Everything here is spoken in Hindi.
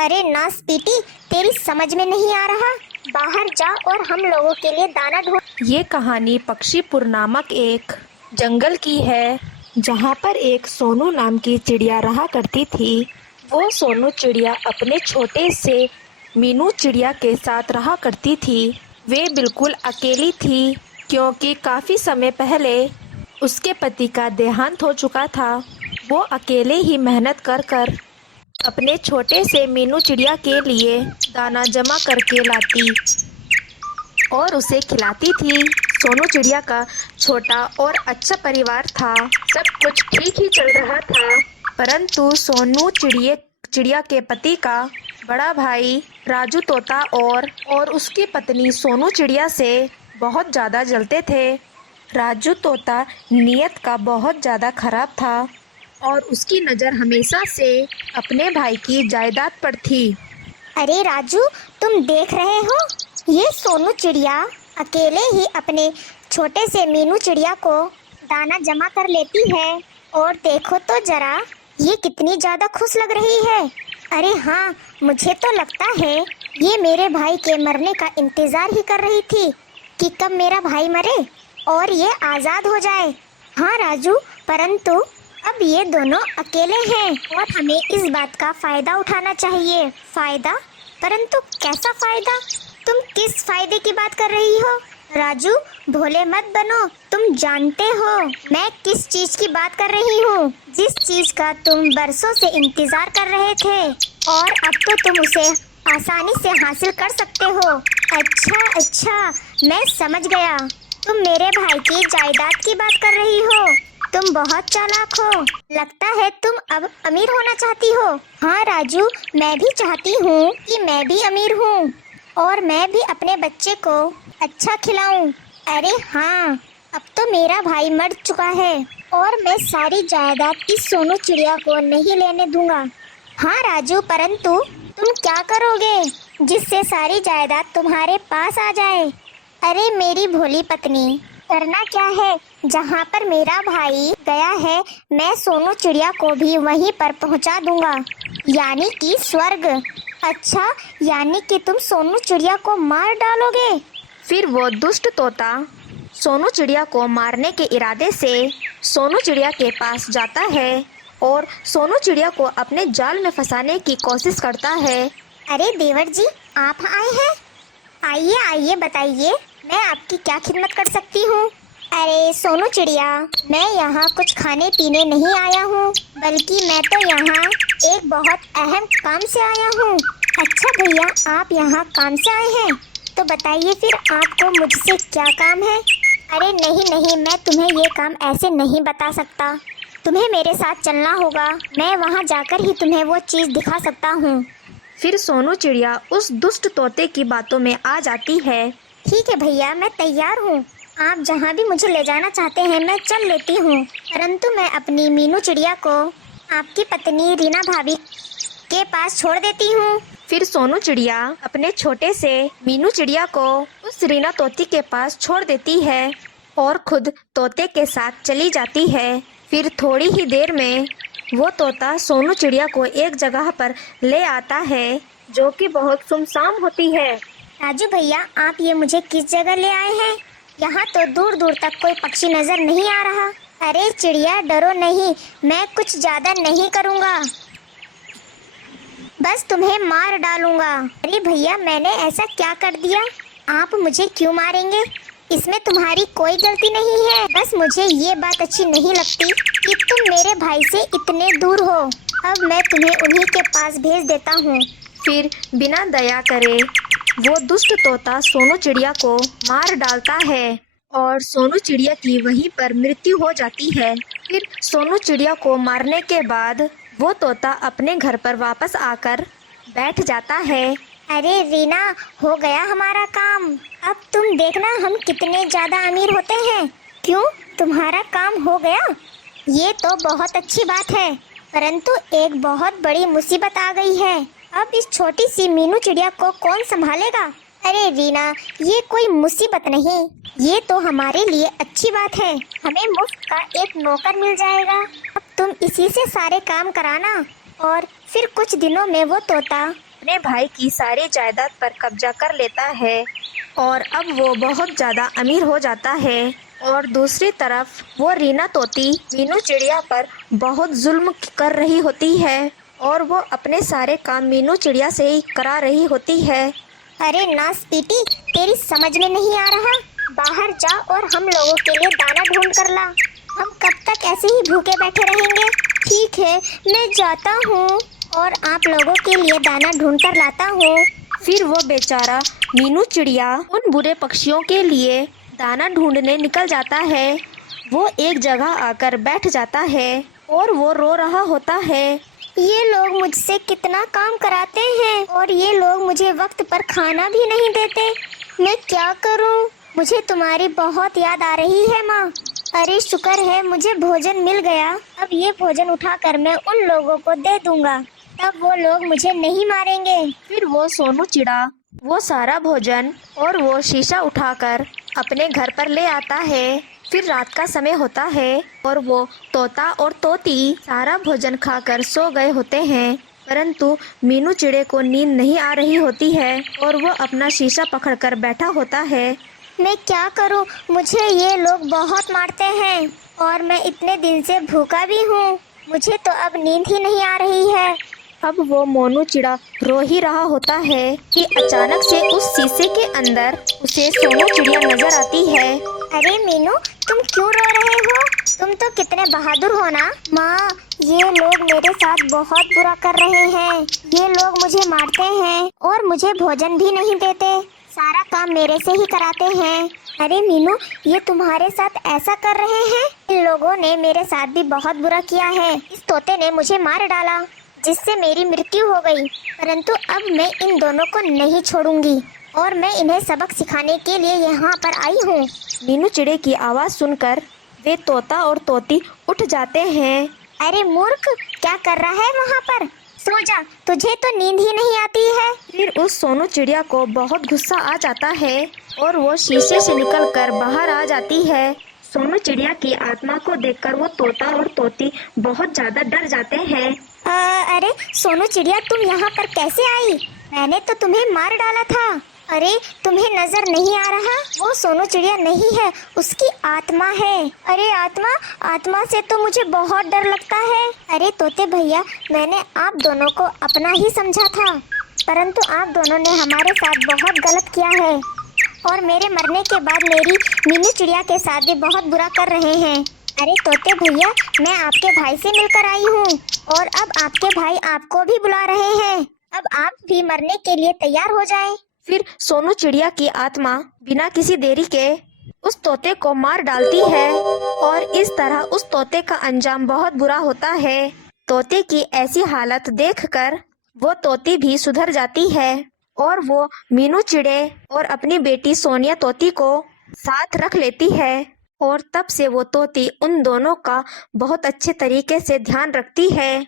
अरे नास पीटी, तेरी समझ में नहीं आ रहा। बाहर जा और हम लोगों के लिए दाना ढूंढ। ये कहानी पक्षीपुर नामक एक जंगल की है, जहाँ पर एक सोनू नाम की चिड़िया रहा करती थी। वो सोनू चिड़िया अपने छोटे से मीनू चिड़िया के साथ रहा करती थी। वे बिल्कुल अकेली थी, क्योंकि काफ़ी समय पहले उसके पति का देहांत हो चुका था। वो अकेले ही मेहनत कर कर अपने छोटे से मीनू चिड़िया के लिए दाना जमा करके लाती और उसे खिलाती थी। सोनू चिड़िया का छोटा और अच्छा परिवार था। सब कुछ ठीक ही चल रहा था, परंतु सोनू चिड़िया के पति का बड़ा भाई राजू तोता और उसकी पत्नी सोनू चिड़िया से बहुत ज़्यादा जलते थे। राजू तोता नीयत का बहुत ज़्यादा खराब था और उसकी नज़र हमेशा से अपने भाई की जायदाद पर थी। अरे राजू, तुम देख रहे हो, ये सोनू चिड़िया अकेले ही अपने छोटे से मीनू चिड़िया को दाना जमा कर लेती है। और देखो तो जरा, ये कितनी ज्यादा खुश लग रही है। अरे हाँ, मुझे तो लगता है ये मेरे भाई के मरने का इंतजार ही कर रही थी कि कब मेरा भाई मरे और ये आजाद हो जाए। हाँ राजू, परंतु अब ये दोनों अकेले हैं और हमें इस बात का फायदा उठाना चाहिए। फायदा? परंतु कैसा फायदा? तुम किस फायदे की बात कर रही हो? राजू, भोले मत बनो। तुम जानते हो मैं किस चीज की बात कर रही हूँ, जिस चीज का तुम बरसों से इंतजार कर रहे थे और अब तो तुम उसे आसानी से हासिल कर सकते हो। अच्छा, मैं समझ गया। तुम मेरे भाई की जायदाद की बात कर रही हो। तुम बहुत चालाक हो। लगता है तुम अब अमीर होना चाहती हो। हाँ राजू, मैं भी चाहती हूँ कि मैं भी अमीर हूँ और मैं भी अपने बच्चे को अच्छा खिलाऊं। अरे हाँ, अब तो मेरा भाई मर चुका है और मैं सारी जायदाद इस सोनू चिड़िया को नहीं लेने दूंगा। हाँ राजू, परंतु तुम क्या करोगे जिससे सारी जायदाद तुम्हारे पास आ जाए? अरे मेरी भोली पत्नी, करना क्या है? जहाँ पर मेरा भाई गया है, मैं सोनू चिड़िया को भी वहीं पर पहुँचा दूंगा, यानी कि स्वर्ग। अच्छा, यानी कि तुम सोनू चिड़िया को मार डालोगे? फिर वो दुष्ट तोता सोनू चिड़िया को मारने के इरादे से सोनू चिड़िया के पास जाता है और सोनू चिड़िया को अपने जाल में फंसाने की कोशिश करता है। अरे देवर जी, आप आए हैं? आइए बताइए, मैं आपकी क्या खिदमत कर सकती हूँ? अरे सोनू चिड़िया, मैं यहाँ कुछ खाने पीने नहीं आया हूँ, बल्कि मैं तो यहाँ एक बहुत अहम काम से आया हूँ। अच्छा भैया, आप यहाँ काम से आए हैं, तो बताइए फिर आपको मुझसे क्या काम है? अरे नहीं, मैं तुम्हें ये काम ऐसे नहीं बता सकता। तुम्हें मेरे साथ चलना होगा, मैं वहाँ जाकर ही तुम्हें वो चीज़ दिखा सकता हूँ। फिर सोनू चिड़िया उस दुष्ट तोते की बातों में आ जाती है। ठीक है भैया, मैं तैयार हूँ। आप जहाँ भी मुझे ले जाना चाहते हैं मैं चल लेती हूँ, परंतु मैं अपनी मीनू चिड़िया को आपकी पत्नी रीना भाभी के पास छोड़ देती हूँ। फिर सोनू चिड़िया अपने छोटे से मीनू चिड़िया को उस रीना तोती के पास छोड़ देती है और खुद तोते के साथ चली जाती है। फिर थोड़ी ही देर में वो तोता सोनू चिड़िया को एक जगह पर ले आता है, जो कि बहुत सुनसान होती है। राजू भैया, आप ये मुझे किस जगह ले आए हैं? यहाँ तो दूर दूर तक कोई पक्षी नजर नहीं आ रहा। अरे चिड़िया, डरो नहीं, मैं कुछ ज्यादा नहीं करूँगा, बस तुम्हें मार डालूंगा। अरे भैया, मैंने ऐसा क्या कर दिया? आप मुझे क्यों मारेंगे? इसमें तुम्हारी कोई गलती नहीं है। बस मुझे ये बात अच्छी नहीं लगती कि तुम मेरे भाई से इतने दूर हो। अब मैं तुम्हें उन्हीं के पास भेज देता हूँ। फिर बिना दया करे वो दुष्ट तोता सोनू चिड़िया को मार डालता है और सोनू चिड़िया की वहीं पर मृत्यु हो जाती है। फिर सोनू चिड़िया को मारने के बाद वो तोता अपने घर पर वापस आकर बैठ जाता है। अरे रीना, हो गया हमारा काम। अब तुम देखना हम कितने ज्यादा अमीर होते हैं। क्यों, तुम्हारा काम हो गया? ये तो बहुत अच्छी बात है, परंतु एक बहुत बड़ी मुसीबत आ गई है। अब इस छोटी सी मीनू चिड़िया को कौन संभालेगा? अरे रीना, ये कोई मुसीबत नहीं, ये तो हमारे लिए अच्छी बात है। हमें मुफ्त का एक नौकर मिल जाएगा। अब तुम इसी से सारे काम कराना और फिर कुछ दिनों में वो तोता अपने भाई की सारी जायदाद पर कब्जा कर लेता है और अब वो बहुत ज़्यादा अमीर हो जाता है। और दूसरी तरफ वो रीना तोती मीनू चिड़िया पर बहुत जुल्म कर रही होती है और वो अपने सारे काम मीनू चिड़िया से ही करा रही होती है। अरे नास पीटी, तेरी समझ में नहीं आ रहा। बाहर जा और हम लोगों के लिए दाना ढूंढ कर ला। हम कब तक ऐसे ही भूखे बैठे रहेंगे? ठीक है, मैं जाता हूँ और आप लोगों के लिए दाना ढूंढ कर लाता हूँ। फिर वो बेचारा मीनू चिड़िया उन बुरे पक्षियों के लिए दाना ढूंढने निकल जाता है। वो एक जगह आकर बैठ जाता है और वो रो रहा होता है। ये लोग मुझसे कितना काम कराते हैं और ये लोग मुझे वक्त पर खाना भी नहीं देते। मैं क्या करूं? मुझे तुम्हारी बहुत याद आ रही है माँ। अरे शुक्र है मुझे भोजन मिल गया। अब ये भोजन उठाकर मैं उन लोगों को दे दूंगा, तब वो लोग मुझे नहीं मारेंगे। फिर वो सोनू चिड़ा वो सारा भोजन और वो शीशा उठाकर अपने घर पर ले आता है। फिर रात का समय होता है और वो तोता और तोती सारा भोजन खाकर सो गए होते हैं, परंतु मीनू चिड़े को नींद नहीं आ रही होती है और वो अपना शीशा पकड़कर बैठा होता है। मैं क्या करूं? मुझे ये लोग बहुत मारते हैं और मैं इतने दिन से भूखा भी हूँ। मुझे तो अब नींद ही नहीं आ रही है। अब वो मोनू चिड़ा रो ही रहा होता है कि अचानक से उस शीशे के अंदर उसे सोनू चिड़िया नजर आती है। अरे मीनू, तुम क्यों रो रहे हो? तुम तो कितने बहादुर हो ना। माँ, ये लोग मेरे साथ बहुत बुरा कर रहे हैं। ये लोग मुझे मारते हैं और मुझे भोजन भी नहीं देते। सारा काम मेरे से ही कराते हैं। अरे मीनू, ये तुम्हारे साथ ऐसा कर रहे हैं? इन लोगों ने मेरे साथ भी बहुत बुरा किया है। इस तोते ने मुझे मार डाला, जिससे मेरी मृत्यु हो गई। परंतु अब मैं इन दोनों को नहीं छोड़ूंगी और मैं इन्हें सबक सिखाने के लिए यहाँ पर आई हूँ। मीनू चिड़े की आवाज सुनकर वे तोता और तोती उठ जाते हैं। अरे मूर्ख, क्या कर रहा है वहाँ पर? सो जा, तुझे तो नींद ही नहीं आती है। फिर उस सोनू चिड़िया को बहुत गुस्सा आ जाता है और वो शीशे से निकलकर बाहर आ जाती है। सोनू चिड़िया की आत्मा को देखकर वो तोता और तोती बहुत ज्यादा डर जाते हैं। अरे सोनू चिड़िया, तुम यहाँ पर कैसे आई? मैंने तो तुम्हें मार डाला था। अरे तुम्हें नजर नहीं आ रहा? वो सोनू चिड़िया नहीं है, उसकी आत्मा है। अरे आत्मा से तो मुझे बहुत डर लगता है। अरे तोते भैया, मैंने आप दोनों को अपना ही समझा था, परंतु आप दोनों ने हमारे साथ बहुत गलत किया है और मेरे मरने के बाद मेरी मीनू चिड़िया के साथ भी बहुत बुरा कर रहे हैं। अरे तोते भैया, मैं आपके भाई से मिलकर आई हूँ और अब आपके भाई आपको भी बुला रहे हैं। अब आप भी मरने के लिए तैयार हो जाएं। फिर सोनू चिड़िया की आत्मा बिना किसी देरी के उस तोते को मार डालती है और इस तरह उस तोते का अंजाम बहुत बुरा होता है। तोते की ऐसी हालत देखकर वो तोती भी सुधर जाती है और वो मीनू चिड़े और अपनी बेटी सोनिया तोती को साथ रख लेती है और तब से वो तोती उन दोनों का बहुत अच्छे तरीके से ध्यान रखती है।